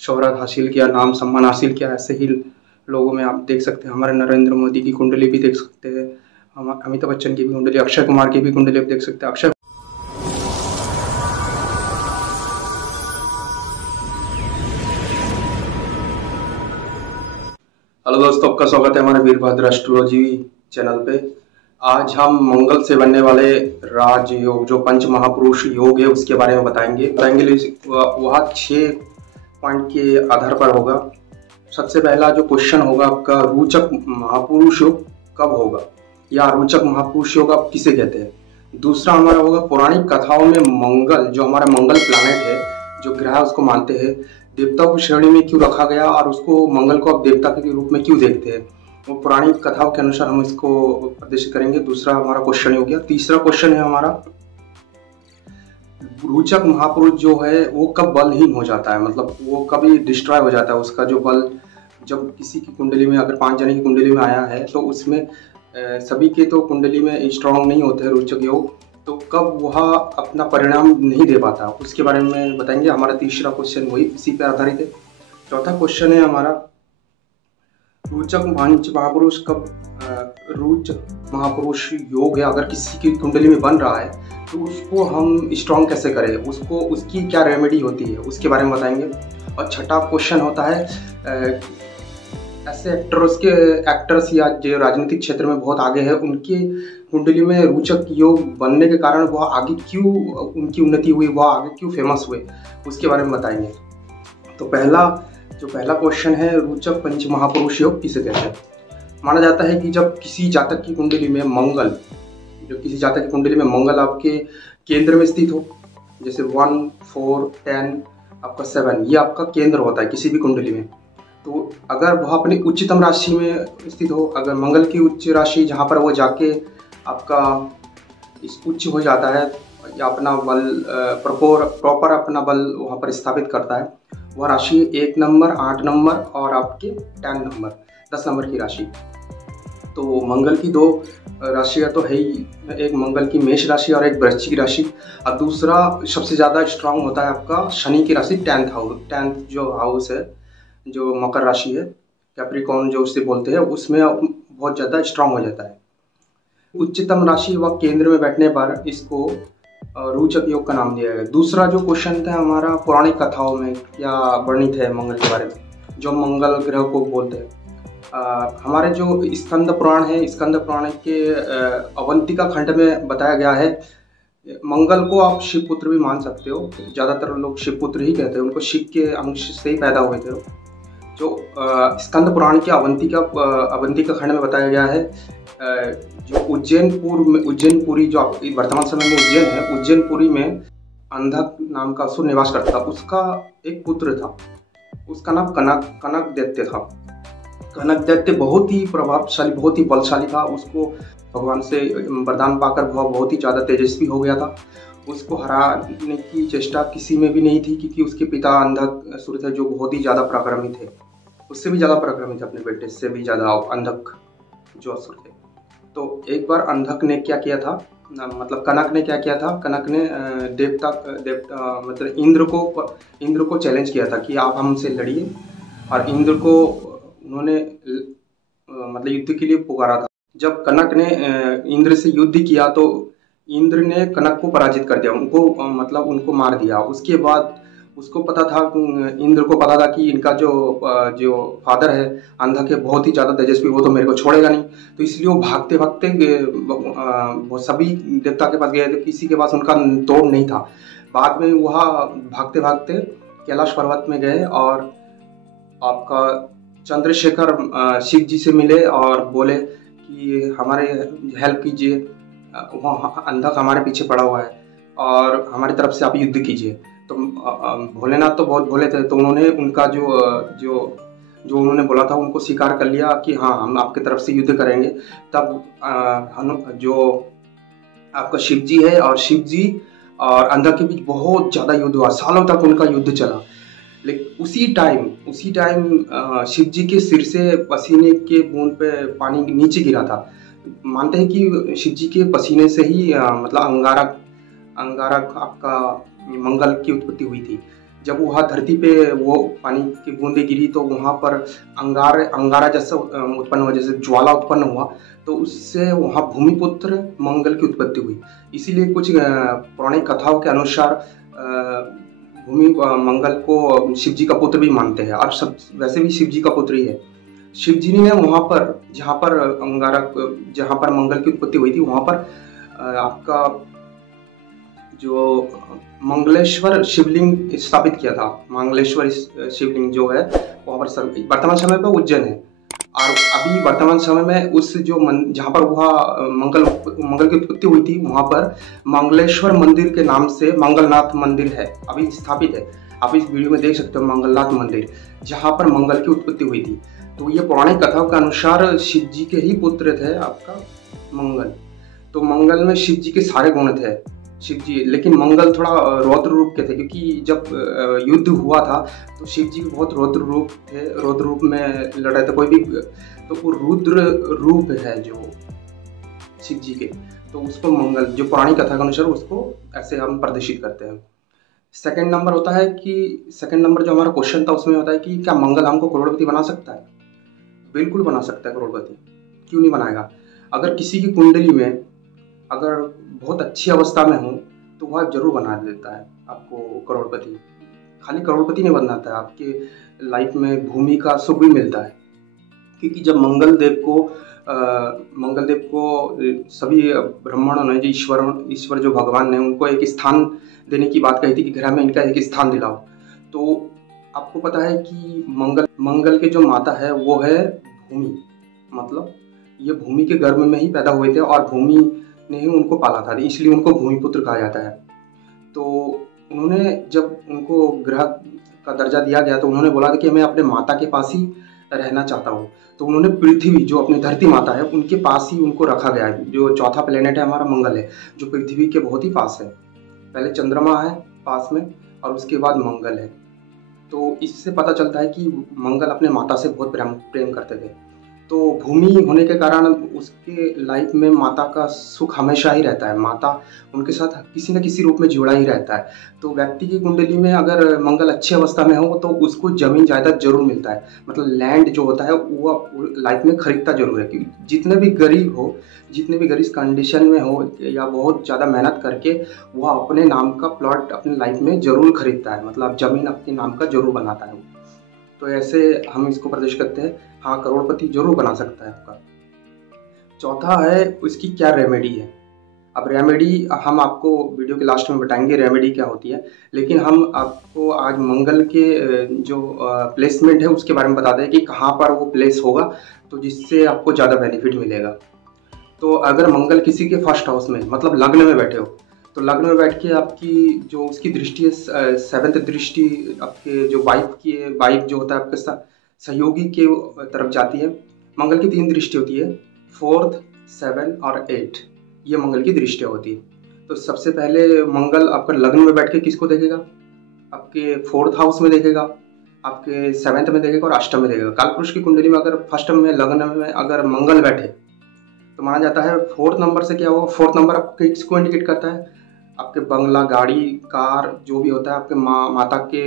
शोहरत हासिल किया, नाम सम्मान हासिल किया। ऐसे ही लोगों में आप देख सकते हैं, हमारे नरेंद्र मोदी की कुंडली भी देख सकते हैं, हम अमिताभ बच्चन की भी कुंडली, अक्षय कुमार की भी कुंडली आप देख सकते हैं। अक्षय हेलो दोस्तों, आपका स्वागत है हमारे वीरभद्र एस्ट्रोलॉजी चैनल पे। आज हम मंगल से बनने वाले राजयोग, जो पंच महापुरुष योग है, उसके बारे में बताएंगे। वह 6 पॉइंट के आधार पर होगा। सबसे पहला जो क्वेश्चन होगा आपका, रोचक महापुरुष योग कब होगा, या रोचक महापुरुष योग आप किसे कहते हैं। दूसरा हमारा होगा, पौराणिक कथाओं में मंगल, जो हमारा मंगल प्लैनेट है, जो ग्रह उसको मानते हैं, देवताओं की श्रेणी में क्यों रखा गया, और उसको मंगल को आप देवता के रूप में क्यों देखते हैं, वो पौराणिक कथाओं के अनुसार हम इसको प्रदर्शित करेंगे। दूसरा हमारा क्वेश्चन हो गया। तीसरा क्वेश्चन है हमारा, रोचक महापुरुष जो है वो कब बलहीन हो जाता है, मतलब वो कभी डिस्ट्रॉय हो जाता है, उसका जो बल, जब किसी की कुंडली में अगर 5 जने की कुंडली में आया है तो उसमें सभी के तो कुंडली में स्ट्रांग नहीं होते हैं रोचक योग, तो कब वह अपना परिणाम नहीं दे पाता, उसके बारे में बताएंगे। हमारा तीसरा क्वेश्चन वही इसी पर आधारित है। चौथा क्वेश्चन है हमारा, रोचक महापुरुष कब, रोचक महापुरुष योग है अगर किसी की कुंडली में बन रहा है तो उसको हम स्ट्रांग कैसे करें, उसको उसकी क्या रेमेडी होती है, उसके बारे में बताएंगे। और छठा क्वेश्चन होता है, ऐसे एक्टर्स या जो राजनीतिक क्षेत्र में बहुत आगे है, उनके कुंडली में रोचक योग बनने के कारण वह आगे क्यों, उनकी उन्नति हुई, वह आगे क्यों फेमस हुए, उसके बारे में बताएंगे। तो पहला क्वेश्चन है, रोचक पंच महापुरुष योग किसे कहते हैं। माना जाता है कि जब किसी जातक की कुंडली में मंगल, आपके केंद्र में स्थित हो, जैसे 1, 4, 10, आपका 7, ये आपका केंद्र होता है किसी भी कुंडली में। तो अगर वह अपनी उच्चतम राशि में स्थित हो, अगर मंगल की उच्च राशि जहाँ पर वो जाके आपका उच्च हो जाता है या अपना बल प्रॉपर अपना बल वहाँ पर स्थापित करता है, वह राशि 1 नंबर, 8 नंबर और आपके 10 नंबर, 10 नंबर की राशि। तो मंगल की 2 राशियाँ तो है ही, एक मंगल की मेष राशि और एक वृश्चिक की राशि। और दूसरा सबसे ज़्यादा स्ट्रांग होता है आपका शनि की राशि, 10th जो हाउस है, जो मकर राशि है, कैप्रिकॉर्न जो उसे बोलते हैं, उसमें बहुत ज़्यादा स्ट्रांग हो जाता है। उच्चतम राशि व केंद्र में बैठने पर इसको रोचक योग का नाम दिया गया। दूसरा जो क्वेश्चन था हमारा, पौराणिक कथाओं में क्या वर्णित है मंगल के बारे में, जो मंगल ग्रह को बोलते हैं। हमारे जो स्कंद पुराण है, स्कंद पुराण के अवंतिका खंड में बताया गया है, मंगल को आप शिवपुत्र भी मान सकते हो, ज़्यादातर लोग शिवपुत्र ही कहते हैं, उनको शिव के अंश से ही पैदा हुए थे। जो स्कंद पुराण के अवंतिका खंड में बताया गया है, जो उज्जैनपुरी, जो वर्तमान समय में उज्जैन है, उज्जैनपुरी में अंधक नाम का असुर निवास करता था। उसका एक पुत्र था, उसका नाम कनकदैत्य था। कनकदैत्य बहुत ही प्रभावशाली, बहुत ही बलशाली था। उसको भगवान से वरदान पाकर वह बहुत ही ज़्यादा तेजस्वी हो गया था। उसको हराने की चेष्टा किसी में भी नहीं थी, क्योंकि उसके पिता अंधक असुर थे, जो बहुत ही ज़्यादा पराक्रमी थे, उससे भी ज़्यादा पराक्रमी थे, अपने बेटे से भी ज़्यादा अंधक जो असुर थे। तो एक बार अंधक ने क्या किया था, मतलब कनक ने क्या किया था, कनक ने मतलब इंद्र को चैलेंज किया था कि आप हमसे लड़िए, और इंद्र को उन्होंने मतलब युद्ध के लिए पुकारा था। जब कनक ने इंद्र से युद्ध किया तो इंद्र ने कनक को पराजित कर दिया, उनको मार दिया। उसके बाद उसको पता था, इंद्र को पता था कि इनका जो फादर है अंधक है, बहुत ही ज़्यादा तेजस्वी, वो तो मेरे को छोड़ेगा नहीं। तो इसलिए वो भागते भागते सभी देवता के पास गए थे, किसी के पास उनका तोड़ नहीं था। बाद में वह भागते भागते कैलाश पर्वत में गए और आपका चंद्रशेखर शिव जी से मिले और बोले कि हमारे हेल्प कीजिए, वहाँ अंधक हमारे पीछे पड़ा हुआ है और हमारी तरफ से आप युद्ध कीजिए। तो भोलेनाथ तो बहुत भोले थे, तो उन्होंने उनका जो उन्होंने बोला था उनको स्वीकार कर लिया कि हाँ, हम आपकी तरफ से युद्ध करेंगे। तब जो आपका शिव जी है और शिव जी और अंधक के बीच बहुत ज़्यादा युद्ध हुआ, सालों तक उनका युद्ध चला। लेकिन उसी टाइम शिव जी के सिर से पसीने के बूंद पे पानी नीचे गिरा था। मानते हैं कि शिव जी के पसीने से ही मतलब अंगारक आपका मंगल की उत्पत्ति हुई थी। जब वहाँ धरती पे वो पानी की बूंदें गिरी तो वहाँ पर अंगारा जैसा उत्पन्न हुआ, जैसे ज्वाला उत्पन्न हुआ, तो उससे वहाँ भूमिपुत्र मंगल की उत्पत्ति हुई। इसीलिए कुछ पौराणिक कथाओं के अनुसार मंगल को शिव जी का पुत्र भी मानते हैं, और सब वैसे भी शिव जी का पुत्र ही है। शिव जी ने वहाँ पर जहाँ पर मंगल की उत्पत्ति हुई थी, वहाँ पर आपका जो मंगलेश्वर शिवलिंग स्थापित किया था। मंगलेश्वर शिवलिंग जो है वहाँ पर वर्तमान समय पर उज्जैन है, और अभी वर्तमान समय में उस जो जहाँ पर वह मंगल की उत्पत्ति हुई थी, वहाँ पर मंगलेश्वर मंदिर के नाम से मंगलनाथ मंदिर है, अभी स्थापित है। आप इस वीडियो में देख सकते हो मंगलनाथ मंदिर, जहाँ पर मंगल की उत्पत्ति हुई थी। तो ये पौराणिक कथाओं के अनुसार शिव जी के ही पुत्र थे आपका मंगल। तो मंगल में शिव जी के सारे गुण थे शिव जी, लेकिन मंगल थोड़ा रौद्र रूप के थे, क्योंकि जब युद्ध हुआ था तो शिव जी भी बहुत रौद्र रूप थे, रौद्र रूप में लड़ रहे थे कोई भी, तो वो रुद्र रूप है जो शिव जी के, तो उसको मंगल, जो पुरानी कथा के अनुसार उसको ऐसे हम प्रदर्शित करते हैं। सेकंड नंबर होता है कि सेकंड नंबर जो हमारा क्वेश्चन था उसमें होता है कि क्या मंगल हमको करोड़पति बना सकता है? बिल्कुल बना सकता है करोड़पति, क्यों नहीं बनाएगा। अगर किसी की कुंडली में अगर बहुत अच्छी अवस्था में हो तो वह जरूर बना देता है आपको करोड़पति। खाली करोड़पति नहीं बनाता है, आपके लाइफ में भूमि का सुख भी मिलता है, क्योंकि जब मंगल देव को सभी ब्राह्मणों ने, जो ईश्वर जो भगवान ने उनको एक स्थान देने की बात कही थी कि ग्रह में इनका एक स्थान दिलाओ, तो आपको पता है कि मंगल के जो माता है वो है भूमि, मतलब ये भूमि के गर्भ में ही पैदा हुए थे और भूमि ने ही उनको पाला था, इसलिए उनको भूमिपुत्र कहा जाता है। तो उन्होंने जब उनको ग्रह का दर्जा दिया गया तो उन्होंने बोला था कि मैं अपने माता के पास ही रहना चाहता हूँ। तो उन्होंने पृथ्वी, जो अपनी धरती माता है, उनके पास ही उनको रखा गया है। जो चौथा प्लेनेट है हमारा मंगल है, जो पृथ्वी के बहुत ही पास है। पहले चंद्रमा है पास में और उसके बाद मंगल है। तो इससे पता चलता है कि मंगल अपने माता से बहुत प्रेम करते थे। तो भूमि होने के कारण उसके लाइफ में माता का सुख हमेशा ही रहता है, माता उनके साथ किसी न किसी रूप में जुड़ा ही रहता है। तो व्यक्ति की कुंडली में अगर मंगल अच्छी अवस्था में हो तो उसको जमीन जायदाद जरूर मिलता है, मतलब लैंड जो होता है वो लाइफ में खरीदता जरूर है। क्योंकि जितने भी गरीब कंडीशन में हो या बहुत ज़्यादा मेहनत करके वह अपने नाम का प्लॉट अपने लाइफ में जरूर खरीदता है, मतलब जमीन अपने नाम का जरूर बनाता है। तो ऐसे हम इसको प्रदर्शित करते हैं, हाँ करोड़पति जरूर बना सकता है आपका। चौथा है उसकी क्या रेमेडी है। अब रेमेडी हम आपको वीडियो के लास्ट में बताएंगे रेमेडी क्या होती है, लेकिन हम आपको आज मंगल के जो प्लेसमेंट है उसके बारे में बता दें कि कहाँ पर वो प्लेस होगा, तो जिससे आपको ज़्यादा बेनिफिट मिलेगा। तो अगर मंगल किसी के फर्स्ट हाउस में, मतलब लग्न में बैठे हो, तो लग्न में बैठ के आपकी जो उसकी दृष्टि है, 7th दृष्टि आपके जो वाइफ जो होता है आपके सहयोगी के तरफ जाती है। मंगल की 3 दृष्टि होती है, 4th, 7 और 8, ये मंगल की दृष्टियाँ होती है। तो सबसे पहले मंगल आपका लग्न में बैठ के किसको देखेगा? आपके 4th हाउस में देखेगा, आपके 7th में देखेगा और अष्टम में देखेगा। कालपुरुष की कुंडली में अगर फर्स्ट में लग्न में अगर मंगल बैठे तो माना जाता है 4th नंबर से क्या होगा। 4th नंबर आपको किसको इंडिकेट करता है? आपके बंगला, गाड़ी, कार जो भी होता है, आपके माता के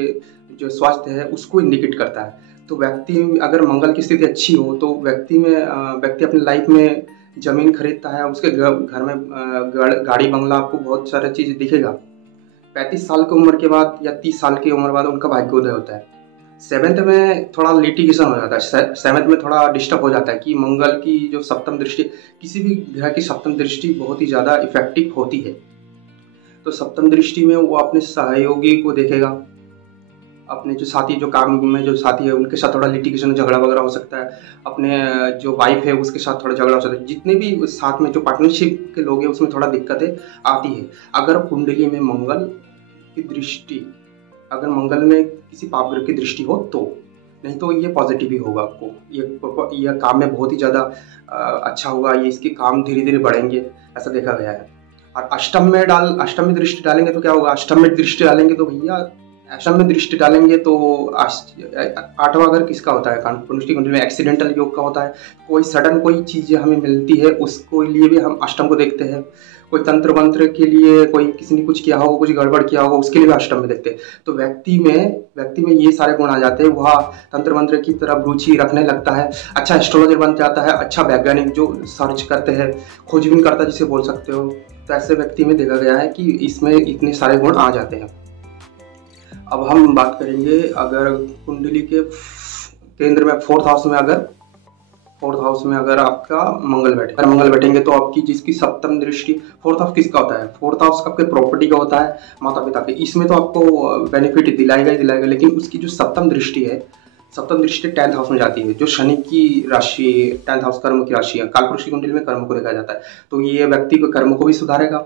जो स्वास्थ्य है उसको इंडिकेट करता है। तो व्यक्ति अगर मंगल की स्थिति अच्छी हो तो व्यक्ति अपनी लाइफ में जमीन खरीदता है, उसके घर में गाड़ी बंगला आपको बहुत सारा चीज़ दिखेगा। 35 साल की उम्र के बाद या 30 साल की उम्र बाद उनका भाग्योदय होता है। 7th में थोड़ा लिटिगेशन हो जाता है, 7th में थोड़ा डिस्टर्ब हो जाता है कि मंगल की जो सप्तम दृष्टि, किसी भी ग्रह की सप्तम दृष्टि बहुत ही ज़्यादा इफेक्टिव होती है। तो सप्तम दृष्टि में वो अपने सहयोगी को देखेगा, अपने जो साथी, जो काम में जो साथी है उनके साथ थोड़ा लिटिगेशन, झगड़ा वगैरह हो सकता है। अपने जो वाइफ है उसके साथ थोड़ा झगड़ा हो सकता है। जितने भी साथ में जो पार्टनरशिप के लोग हैं उसमें थोड़ा दिक्कतें आती है अगर कुंडली में मंगल की दृष्टि, अगर मंगल में किसी पाप ग्रह की दृष्टि हो तो। नहीं तो ये पॉजिटिव ही होगा आपको, ये काम में बहुत ही ज़्यादा अच्छा होगा, ये इसके काम धीरे धीरे बढ़ेंगे, ऐसा देखा गया है। और अष्टम में दृष्टि डालेंगे तो क्या होगा? अष्टम में दृष्टि डालेंगे तो भैया, अष्टम में दृष्टि डालेंगे तो 8वां घर किसका होता है? कालपुरुष की कुंडली में एक्सीडेंटल योग का होता है। कोई सडन कोई चीज़ हमें मिलती है उसको लिए भी हम अष्टम को देखते हैं। कोई तंत्र मंत्र के लिए कोई किसी ने कुछ किया हो, कुछ गड़बड़ किया होगा, उसके लिए भी अष्टम में देखते हैं। तो व्यक्ति में ये सारे गुण आ जाते हैं, वह तंत्र मंत्र की तरफ रुचि रखने लगता है, अच्छा एस्ट्रोलॉजर बन जाता है, अच्छा वैज्ञानिक जो सर्च करते हैं, खोजबीन करता है जिसे बोल सकते हो। तो ऐसे व्यक्ति में देखा गया है कि इसमें इतने सारे गुण आ जाते हैं। अब हम बात करेंगे अगर कुंडली के केंद्र में फोर्थ हाउस में अगर आपका मंगल बैठेंगे तो आपकी जिसकी सप्तम दृष्टि, फोर्थ हाउस किसका होता है? फोर्थ हाउस आपके प्रॉपर्टी का होता है, माता पिता के। इसमें तो आपको बेनिफिट दिलाएगा ही दिलाएगा, लेकिन उसकी जो सप्तम दृष्टि है, सप्तम दृष्टि 10th हाउस में जाती है, जो शनि की राशि, 10th हाउस कर्म की राशि है। कालपुरुष की कुंडली में कर्म को देखा जाता है, तो ये व्यक्ति को कर्म को भी सुधारेगा।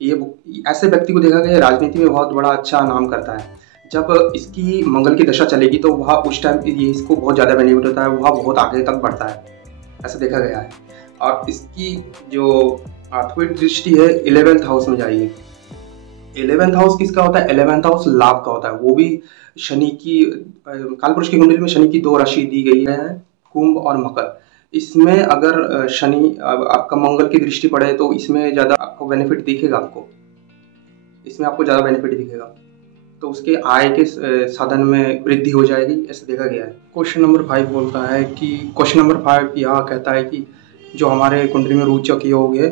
ये ऐसे व्यक्ति को देखा गया राजनीति में बहुत बड़ा अच्छा नाम करता है। जब इसकी मंगल की दशा चलेगी तो वह उस टाइम ये इसको बहुत ज़्यादा बेनिफिट होता है, वह बहुत आगे तक बढ़ता है, ऐसा देखा गया है। और इसकी जो 8वीं दृष्टि है 11th हाउस में जाएगी। 11th हाउस किसका होता है? 11th हाउस लाभ का होता है, वो भी शनि की, कालपुरुष की कुंडली में शनि की 2 राशि दी गई है, कुंभ और मकर। इसमें अगर शनि आपका मंगल की दृष्टि पड़े तो इसमें ज़्यादा आपको बेनिफिट दिखेगा, इसमें आपको ज़्यादा बेनिफिट दिखेगा, तो उसके आय के साधन में वृद्धि हो जाएगी, ऐसा देखा गया है। क्वेश्चन नंबर 5 बोलता है कि क्वेश्चन नंबर 5 यह कहता है कि जो हमारे कुंडली में रोचक योग है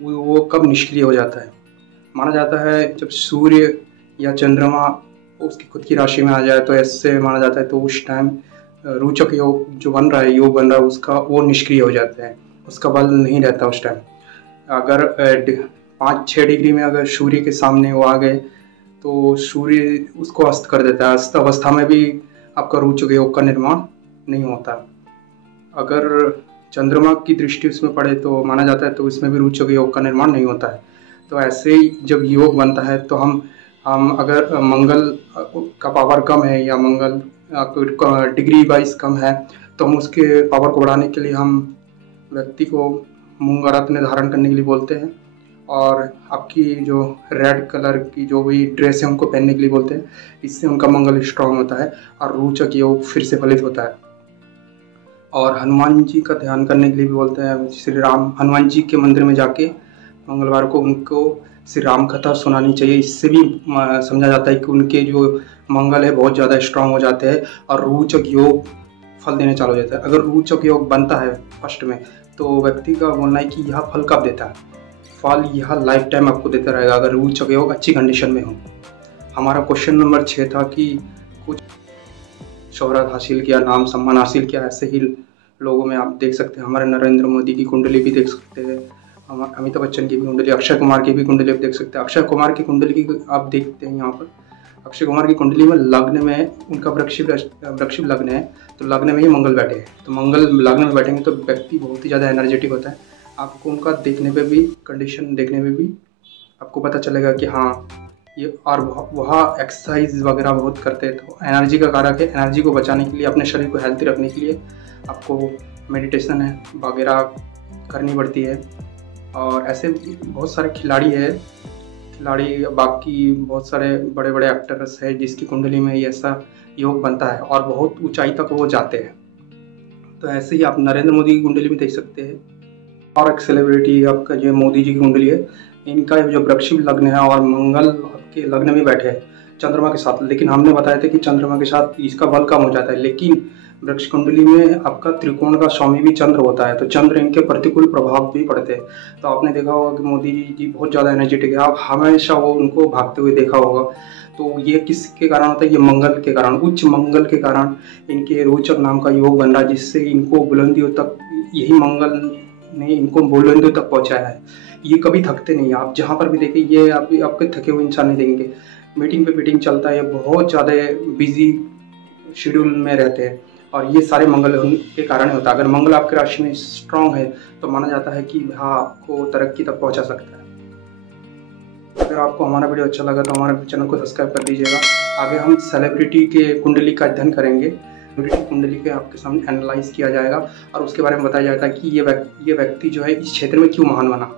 वो कब निष्क्रिय हो जाता है? माना जाता है जब सूर्य या चंद्रमा उसकी खुद की राशि में आ जाए, तो ऐसे माना जाता है, तो उस टाइम रोचक योग जो बन रहा है उसका वो निष्क्रिय हो जाता है, उसका बल नहीं रहता उस टाइम। अगर 5-6 डिग्री में अगर सूर्य के सामने वो आ गए तो सूर्य उसको अस्त कर देता है। अस्त अवस्था में भी आपका रोचक योग का निर्माण नहीं होता। अगर चंद्रमा की दृष्टि उसमें पड़े तो माना जाता है, तो इसमें भी रोचक योग का निर्माण नहीं होता है। तो ऐसे ही जब योग बनता है तो हम अगर मंगल का पावर कम है या मंगल डिग्री वाइज कम है, तो हम उसके पावर को बढ़ाने के लिए हम व्यक्ति को मूंगा रत्न धारण करने के लिए बोलते हैं, और आपकी जो रेड कलर की जो भी ड्रेस है उनको पहनने के लिए बोलते हैं। इससे उनका मंगल स्ट्रांग होता है और रोचक योग फिर से फलित होता है। और हनुमान जी का ध्यान करने के लिए भी बोलते हैं। श्री राम, हनुमान जी के मंदिर में जाके मंगलवार को उनको श्री राम कथा सुनानी चाहिए। इससे भी समझा जाता है कि उनके जो मंगल है बहुत ज़्यादा स्ट्रांग हो जाते हैं और रोचक योग फल देने चालू हो जाता है। अगर रोचक योग बनता है फर्स्ट में, तो व्यक्ति का बोलना है कि यह फल कब देता है? फल यह लाइफ टाइम आपको देता रहेगा, अगर रोचक योग अच्छी कंडीशन में हो। हमारा क्वेश्चन नंबर 6 था कि कुछ शोहरत हासिल किया, नाम सम्मान हासिल किया, ऐसे ही लोगों में आप देख सकते हैं। हमारे नरेंद्र मोदी की कुंडली भी देख सकते हैं, अमिताभ बच्चन की भी कुंडली, अक्षय कुमार की भी कुंडली आप देख सकते हैं। अक्षय कुमार की कुंडली की आप देखते हैं यहाँ पर, अक्षय कुमार की कुंडली में लग्न में उनका वृश्चिक लग्न है, तो लग्न में ही मंगल बैठे हैं। तो मंगल लग्न में बैठेंगे तो व्यक्ति बहुत ही ज़्यादा एनर्जेटिक होता है। आपको उनका देखने पे भी, कंडीशन देखने में भी आपको पता चलेगा कि हाँ ये, और वह एक्सरसाइज वगैरह बहुत करते हैं, तो एनर्जी का कारक है। एनर्जी को बचाने के लिए, अपने शरीर को हेल्थी रखने के लिए आपको मेडिटेशन है वगैरह करनी पड़ती है। और ऐसे बहुत सारे खिलाड़ी बाकी बहुत सारे बड़े बड़े एक्टर्स हैं जिसकी कुंडली में ऐसा योग बनता है और बहुत ऊंचाई तक वो जाते हैं। तो ऐसे ही आप नरेंद्र मोदी की कुंडली में देख सकते हैं। और एक सेलिब्रिटी आपका जो मोदी जी की कुंडली है, इनका जो वृश्चिक लग्न है और मंगल आपके लग्न में बैठे हैं चंद्रमा के साथ। लेकिन हमने बताया था कि चंद्रमा के साथ इसका बल कम हो जाता है, लेकिन वृक्ष कुंडली में आपका त्रिकोण का स्वामी भी चंद्र होता है, तो चंद्र इनके प्रतिकूल प्रभाव भी पड़ते हैं। तो आपने देखा होगा कि मोदी जी बहुत ज़्यादा एनर्जेटिक है, आप हमेशा वो उनको भागते हुए देखा होगा। तो ये किसके कारण होता है? ये मंगल के कारण, उच्च मंगल के कारण इनके रोचक नाम का योग बन रहा है, जिससे इनको बुलंदियों तक, यही मंगल ने इनको बुलंदियों तक पहुँचाया है। ये कभी थकते नहीं, आप जहाँ पर भी देखें ये आपके थके हुए इंसान नहीं देंगे। मीटिंग पे मीटिंग चलता है, बहुत ज़्यादा बिजी शेड्यूल में रहते हैं, और ये सारे मंगल के कारण होता है। अगर मंगल आपकी राशि में स्ट्रांग है तो माना जाता है कि हाँ आपको तरक्की तक पहुंचा सकता है। अगर आपको हमारा वीडियो अच्छा लगा तो हमारे चैनल को सब्सक्राइब कर दीजिएगा। आगे हम सेलिब्रिटी के कुंडली का अध्ययन करेंगे, सेलिब्रिटी कुंडली के आपके सामने एनालाइज किया जाएगा और उसके बारे में बताया जाता है कि ये व्यक्ति जो है इस क्षेत्र में क्यों महान बना।